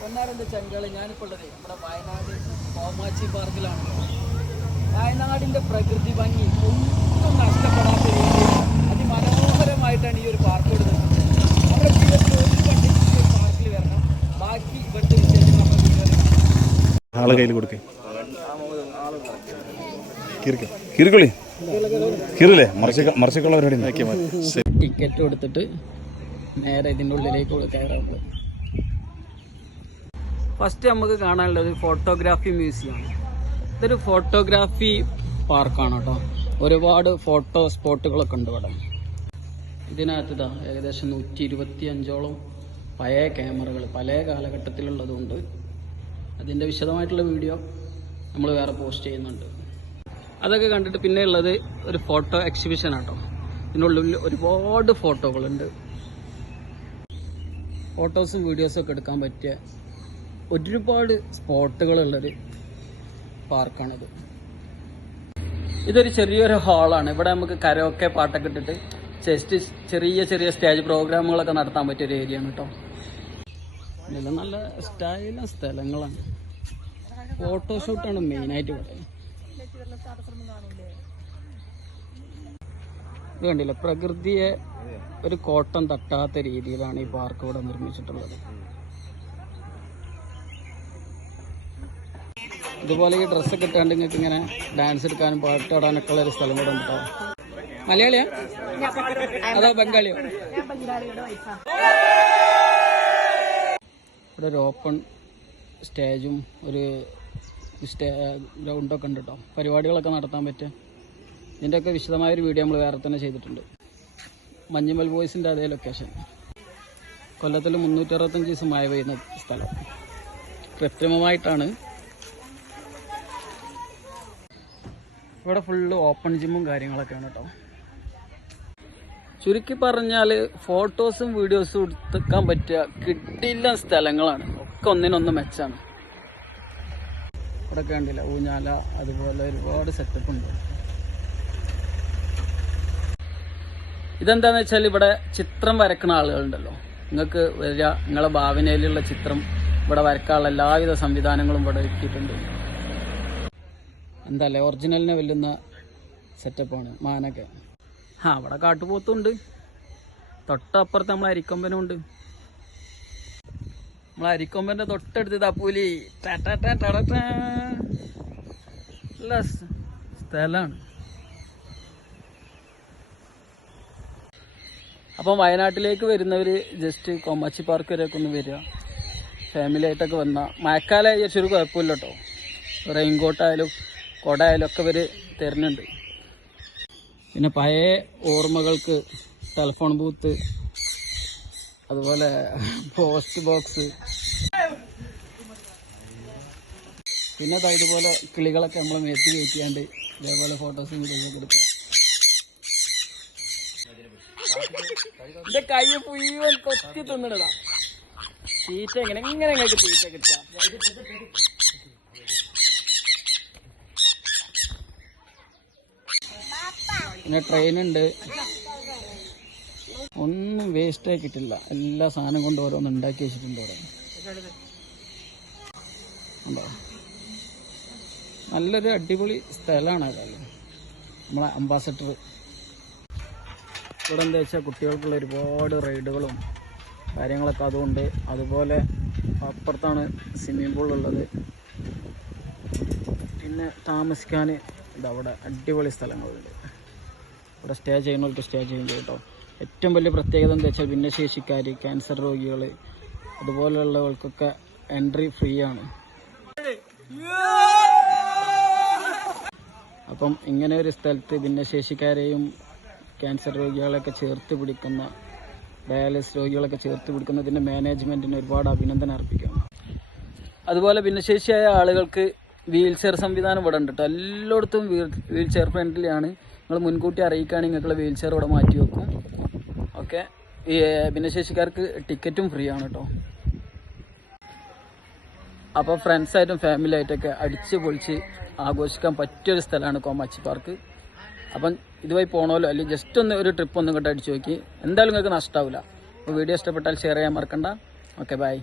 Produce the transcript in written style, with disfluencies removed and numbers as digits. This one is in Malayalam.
പൊന്നാരൻ്റെ ചെങ്കളി ഞാനിപ്പോൾ ഉള്ളത് നമ്മുടെ വയനാട് കോമാച്ചി പാർക്കിലാണ്. വയനാടിൻ്റെ പ്രകൃതി ഭംഗി ഒട്ടും നഷ്ടപ്പെടാത്ത രീതിയിൽ അതിമനോഹരമായിട്ടാണ് ഈ ഒരു പാർക്ക് കൊടുക്കുന്നത്. നമ്മുടെ ജീവിതത്തിൽ ഒരു കണ്ടിട്ട് ഈ ഒരു പാർക്കിൽ വരണം. ബാക്കി ഇവിടുത്തെ വിശേഷങ്ങൾ നമ്മൾ ആളെ കയ്യിൽ കൊടുക്കേ കിറുകളി കിറില്ലേ മറിച്ചൊക്കെയുള്ള പരിപാടി. ടിക്കറ്റ് കൊടുത്തിട്ട് നേരെ ഇതിൻ്റെ ഉള്ളിലേക്ക് കയറാറുണ്ട്. ഫസ്റ്റ് നമുക്ക് കാണാനുള്ളത് ഫോട്ടോഗ്രാഫി മ്യൂസിയമാണ്. ഇതൊരു ഫോട്ടോഗ്രാഫി പാർക്കാണ് കേട്ടോ. ഒരുപാട് ഫോട്ടോ സ്പോട്ടുകളൊക്കെ ഉണ്ട് ഇവിടെ. ഇതിനകത്ത് ഇതാ ഏകദേശം 125ഓളം പഴയ ക്യാമറകൾ പല കാലഘട്ടത്തിലുള്ളതുകൊണ്ട് അതിൻ്റെ വിശദമായിട്ടുള്ള വീഡിയോ നമ്മൾ വേറെ പോസ്റ്റ് ചെയ്യുന്നുണ്ട്. അതൊക്കെ കണ്ടിട്ട് പിന്നെ ഉള്ളത് ഒരു ഫോട്ടോ എക്സിബിഷൻ ആട്ടോ. ഇതിനുള്ളിൽ ഒരുപാട് ഫോട്ടോകളുണ്ട്. ഫോട്ടോസും വീഡിയോസും ഒക്കെ എടുക്കാൻ പറ്റിയ ഒരുപാട് സ്പോട്ടുകളുള്ളൊരു പാർക്കാണിത്. ഇതൊരു ചെറിയൊരു ഹാളാണ്. ഇവിടെ നമുക്ക് കരോക്കെ പാട്ടൊക്കെ ഇട്ടിട്ട് ജസ്റ്റ് ചെറിയ ചെറിയ സ്റ്റേജ് പ്രോഗ്രാമുകളൊക്കെ നടത്താൻ പറ്റിയൊരു ഏരിയയാണ് കേട്ടോ. ഇതെല്ലാം നല്ല സ്റ്റൈലുള്ള സ്ഥലങ്ങളാണ്. ഫോട്ടോഷൂട്ടാണ് മെയിനായിട്ട് ഇവിടെ. ഇത് കണ്ടില്ല, പ്രകൃതിയെ ഒരു കോട്ടം തട്ടാത്ത രീതിയിലാണ് ഈ പാർക്ക് ഇവിടെ നിർമ്മിച്ചിട്ടുള്ളത്. ഇതുപോലെ ഈ ഡ്രസ്സൊക്കെ ഇട്ടാണ്ട് നിങ്ങൾക്ക് ഇങ്ങനെ ഡാൻസ് എടുക്കാനും പാട്ടാടാനൊക്കെ ഉള്ള ഒരു സ്ഥലം കൂടെ ഉണ്ടാവും. മലയാളിയാ അതോ ബംഗാളിയോ? ഇവിടെ ഒരു ഓപ്പൺ സ്റ്റേജും ഒരു ഗ്രൗണ്ടൊക്കെ ഉണ്ട് കേട്ടോ. പരിപാടികളൊക്കെ നടത്താൻ പറ്റുക. ഇതിൻ്റെയൊക്കെ വിശദമായൊരു വീഡിയോ നമ്മൾ വേറെ തന്നെ ചെയ്തിട്ടുണ്ട്. മഞ്ഞുമൽ ബോയ്സിൻ്റെ അതേ ലൊക്കേഷൻ. കൊല്ലത്തിൽ 365 ദിവസം മഴ പെയ്യുന്ന സ്ഥലം. കൃത്രിമമായിട്ടാണ്. ഇവിടെ ഫുള്ള് ഓപ്പൺ ജിമ്മും കാര്യങ്ങളൊക്കെയാണ് കേട്ടോ. ചുരുക്കി പറഞ്ഞാൽ ഫോട്ടോസും വീഡിയോസും എടുക്കാൻ പറ്റിയ കിട്ടില്ല സ്ഥലങ്ങളാണ്. ഒക്കെ ഒന്നിനൊന്ന് മെച്ചാണ്. ഇവിടെ കണ്ടില്ല ഊഞ്ഞാല, അതുപോലെ ഒരുപാട് സെറ്റപ്പ് ഉണ്ട്. ഇതെന്താന്ന് വെച്ചാൽ ഇവിടെ ചിത്രം വരക്കുന്ന ആളുകളുണ്ടല്ലോ. നിങ്ങൾക്ക് വരിക, നിങ്ങളെ ഭാവനയിലുള്ള ചിത്രം ഇവിടെ വരക്കാനുള്ള എല്ലാവിധ സംവിധാനങ്ങളും ഇവിടെ എത്തിയിട്ടുണ്ട്. എന്താല്ലേ ഒറിജിനലിനെ വെല്ലുന്ന സെറ്റപ്പാണ്. മാനൊക്കെ അവിടെ കാട്ടുപോത്തുണ്ട്. തൊട്ടപ്പുറത്ത് നമ്മളെ അരിക്കൊമ്പനും ഉണ്ട്. നമ്മളെ അരിക്കൊമ്പൻ്റെ തൊട്ടടുത്ത് തപ്പൂലി നല്ല സ്ഥലമാണ്. അപ്പം വയനാട്ടിലേക്ക് വരുന്നവർ ജസ്റ്റ് കോമാച്ചി പാർക്ക് വരെയൊക്കെ ഒന്ന് വരിക. ഫാമിലി ആയിട്ടൊക്കെ വന്നാൽ മഴക്കാലമായി വിചാരിച്ചൊരു കുഴപ്പമില്ല കേട്ടോ. റെയിൻകോട്ടായാലും കുട ആയാലും ഒക്കെ ഇവർ തരുന്നുണ്ട്. പിന്നെ പഴയ ഓർമ്മകൾക്ക് ടെലിഫോൺ ബൂത്ത്, അതുപോലെ പോസ്റ്റ് ബോക്സ്, പിന്നെ ഇതുപോലെ കിളികളൊക്കെ നമ്മളെ മേത്ത് കയറ്റിയാണ്ട് ഇതേപോലെ ഫോട്ടോസും വീഡിയോസൊക്കെ എടുക്കുക. എന്റെ കൈ മുഴുവൻ കൊത്തി തിന്നണതാ. തീറ്റ എങ്ങനെ എങ്ങനെയൊക്കെ തീറ്റ കിട്ടുക. പിന്നെ ട്രെയിനുണ്ട്. ഒന്നും വേസ്റ്റ് ആക്കിയിട്ടില്ല. എല്ലാ സാധനം കൊണ്ട് ഓരോന്ന് ഉണ്ടാക്കി വെച്ചിട്ടുണ്ട് അവിടെ. ഉണ്ടോ? നല്ലൊരു അടിപൊളി സ്ഥലമാണ് അതല്ലേ നമ്മളെ അംബാസഡർ. ഇവിടെ എന്താ വെച്ചാൽ കുട്ടികൾക്കുള്ള ഒരുപാട് റൈഡുകളും കാര്യങ്ങളൊക്കെ അതുകൊണ്ട്. അതുപോലെ അപ്പുറത്താണ് സ്വിമ്മിംഗ് പൂളുള്ളത്. പിന്നെ താമസിക്കാൻ ഇതവിടെ അടിപൊളി സ്ഥലങ്ങളുണ്ട്. ഇവിടെ സ്റ്റേ ചെയ്യുന്നവർക്ക് സ്റ്റേ ചെയ്യും കേട്ടോ. ഏറ്റവും വലിയ പ്രത്യേകത എന്താ വെച്ചാൽ ഭിന്നശേഷിക്കാർ, ക്യാൻസർ രോഗികൾ, അതുപോലെയുള്ളവർക്കൊക്കെ എൻട്രി ഫ്രീ ആണ്. അപ്പം ഇങ്ങനെ ഒരു സ്ഥലത്ത് ഭിന്നശേഷിക്കാരെയും ക്യാൻസർ രോഗികളെയൊക്കെ ചേർത്ത് പിടിക്കുന്ന, ഡയാലിസിസ് രോഗികളൊക്കെ ചേർത്ത് പിടിക്കുന്നതിൻ്റെ മാനേജ്മെൻറ്റിന് ഒരുപാട് അഭിനന്ദനം അർപ്പിക്കുന്നു. അതുപോലെ ഭിന്നശേഷിയായ ആളുകൾക്ക് വീൽ ചെയർ സംവിധാനം ഇവിടെ ഉണ്ട് കേട്ടോ. എല്ലായിടത്തും വീൽ ചെയർ ഫ്രണ്ട്ലിയാണ്. നിങ്ങൾ മുൻകൂട്ടി അറിയിക്കുകയാണെങ്കിൽ നിങ്ങൾക്കുള്ള വീൽ ചെയർ ഇവിടെ മാറ്റി വെക്കും. ഓക്കെ. ഈ ഭിന്നശേഷിക്കാർക്ക് ടിക്കറ്റും ഫ്രീ ആണ് കേട്ടോ. അപ്പോൾ ഫ്രണ്ട്സായിട്ടും ഫാമിലി ആയിട്ടൊക്കെ അടിച്ച് പൊളിച്ച് ആഘോഷിക്കാൻ പറ്റിയൊരു സ്ഥലമാണ് കോമാച്ചി പാർക്ക്. അപ്പം ഇതുവഴി പോകണമല്ലോ, അല്ലെങ്കിൽ ജസ്റ്റ് ഒന്ന് ഒരു ട്രിപ്പ് ഒന്നും ഇങ്ങോട്ട് അടിച്ചു നോക്കി. എന്തായാലും നിങ്ങൾക്ക് നഷ്ടമാവില്ല. അപ്പോൾ വീഡിയോ ഇഷ്ടപ്പെട്ടാൽ ഷെയർ ചെയ്യാൻ മറക്കണ്ട. Okay, by.